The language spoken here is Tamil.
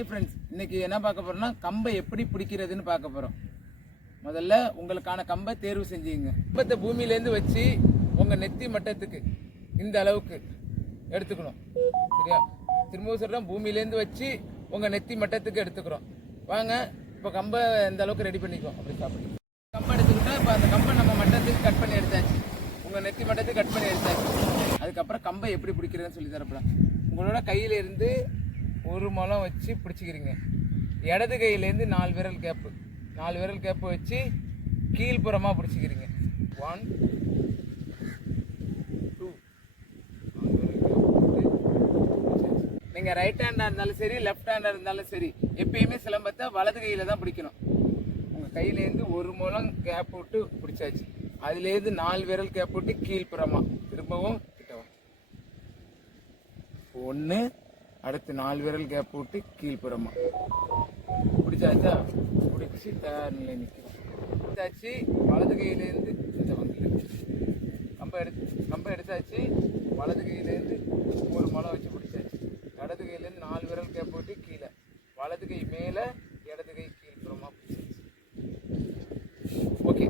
ஹாய் ஃப்ரெண்ட்ஸ், இன்னைக்கு என்ன பார்க்க போறோம்னா கம்பை எப்படி பிடிக்கிறதுன்னு பார்க்க போறோம். முதல்ல உங்களுக்கான கம்பை தேர்வு செஞ்சுங்க. கம்பத்தை பூமியிலேருந்து வச்சு உங்கள் நெத்தி மட்டத்துக்கு இந்த அளவுக்கு எடுத்துக்கணும். சரியா? திரும்பவும் சொல்கிறோம், பூமியிலேருந்து வச்சு உங்கள் நெத்தி மட்டத்துக்கு எடுத்துக்கிறோம். வாங்க இப்போ கம்பை இந்த அளவுக்கு ரெடி பண்ணிக்குவோம். அப்படி சாப்பிட்டு கம்பை எடுத்துக்கிட்டோம். இப்போ அந்த கம்பை நம்ம மட்டத்துக்கு கட் பண்ணி எடுத்தாச்சு. உங்கள் நெத்தி மட்டத்துக்கு கட் பண்ணி எடுத்தாச்சு. அதுக்கப்புறம் கம்பை எப்படி பிடிக்கிறதுன்னு சொல்லி தரப்படலாம். உங்களோட கையிலேருந்து ஒரு முழம் வச்சு பிடிச்சிக்கிறீங்க. இடது கையிலேருந்து 4 விரல் கேப்பு வச்சு கீழ்ப்புறமாக பிடிச்சிக்கிறீங்க. 1 2. நீங்கள் ரைட் ஹேண்டாக இருந்தாலும் சரி, லெஃப்ட் ஹேண்டாக இருந்தாலும் சரி, எப்பயுமே சிலம்பத்தை வலது கையில் தான் பிடிக்கணும். உங்கள் கையிலேருந்து ஒரு முழம் கேப் விட்டு பிடிச்சாச்சு. அதுலேருந்து 4 விரல் கேப் விட்டு கீழ்ப்புறமாக திரும்பவும் கிட்டவும் 1, அடுத்து 4 விரல் கேப் விட்டு கீழ்ப்புறமா பிடிச்சாச்சா? பிடிச்சி தயார் நிலை நிற்கும். பிடிச்சாச்சு. வலது கையிலேருந்து இந்த வங்கியில் கம்பை எடுத்தாச்சு. வலது கையிலேருந்து ஒரு முளை வச்சு பிடிச்சாச்சு. இடது கையிலேருந்து 4 விரல் கேப் விட்டு கீழே, வலது கை மேலே, இடது கை கீழ்ப்புறமா பிடிச்சாச்சு. ஓகே.